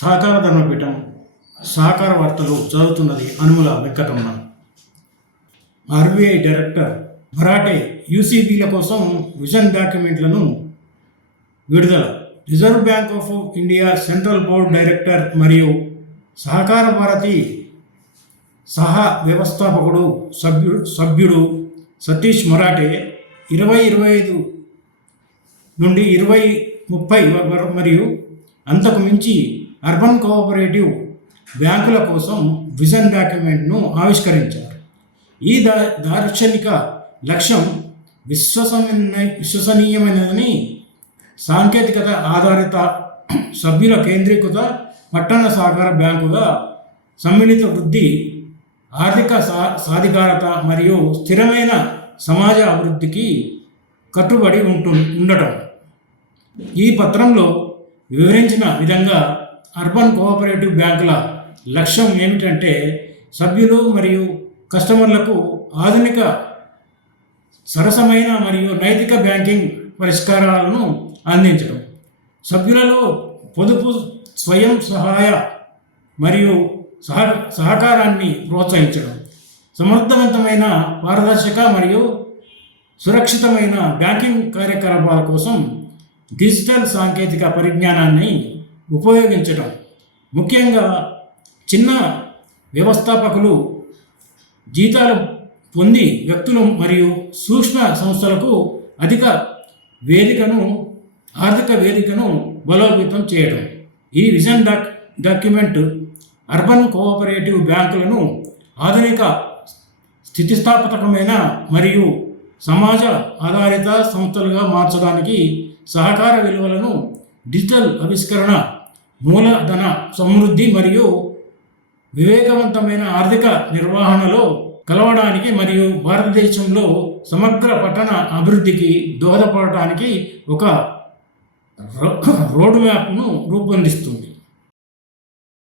సహకార ధర్మపీఠం సహకార వార్తలు చదువుతున్నది అనుముల వెంకటమ్మ. ఆర్బీఐ డైరెక్టర్ భరాటే యూసీబీల కోసం విజన్ డాక్యుమెంట్లను విడుదల. Reserve bank of India central board director మరియు సహకార భారతి వ్యవస్థాపకుడు సభ్యుడు సతీష్ మరాఠే 2025 నుండి 2030 మరియు అంతకు మించి అర్బన్ కోఆపరేటివ్ బ్యాంకుల కోసం విజన్ డాక్యుమెంట్ను ఆవిష్కరించారు. ఈ దార్శనిక లక్ష్యం విశ్వసనీయమైనదని, సాంకేతికత ఆధారిత సభ్యుల కేంద్రీకృత పట్టణ సహకార బ్యాంకుగా సమ్మిళిత వృద్ధి, ఆర్థిక సాధికారత మరియు స్థిరమైన సమాజ అభివృద్ధికి కట్టుబడి ఉండటం. ఈ పత్రంలో వివరించిన విధంగా అర్బన్ కోఆపరేటివ్ బ్యాంకుల లక్ష్యం ఏమిటంటే సభ్యులు మరియు కస్టమర్లకు ఆధునిక, సరసమైన మరియు నైతిక బ్యాంకింగ్ పరిష్కారాలను అందించడం, సభ్యులలో పొదుపు, స్వయం సహాయ మరియు సహకారాన్ని ప్రోత్సహించడం, సమర్థవంతమైన, పారదర్శక మరియు సురక్షితమైన బ్యాంకింగ్ కార్యకలాపాల కోసం డిజిటల్ సాంకేతిక పరిజ్ఞానాన్ని ఉపయోగించడం. ముఖ్యంగా చిన్న వ్యవస్థాపకులు, జీతాలు పొంది వ్యక్తులు మరియు సూక్ష్మ సంస్థలకు ఆర్థిక వేదికను బలోపేతం చేయడం. ఈ విజన్ డాక్యుమెంట్ అర్బన్ కోఆపరేటివ్ బ్యాంకులను ఆధునిక, స్థితిస్థాపకమైన మరియు సమాజ ఆధారిత సంస్థలుగా మార్చడానికి, సహకార విలువలను, డిజిటల్ ఆవిష్కరణ, మూలధన సమృద్ధి మరియు వివేకవంతమైన ఆర్థిక నిర్వహణలో కలవడానికి మరియు భారతదేశంలో సమగ్ర పట్టణ అభివృద్ధికి దోహదపడటానికి ఒక రోడ్ మ్యాప్ను రూపొందిస్తుంది.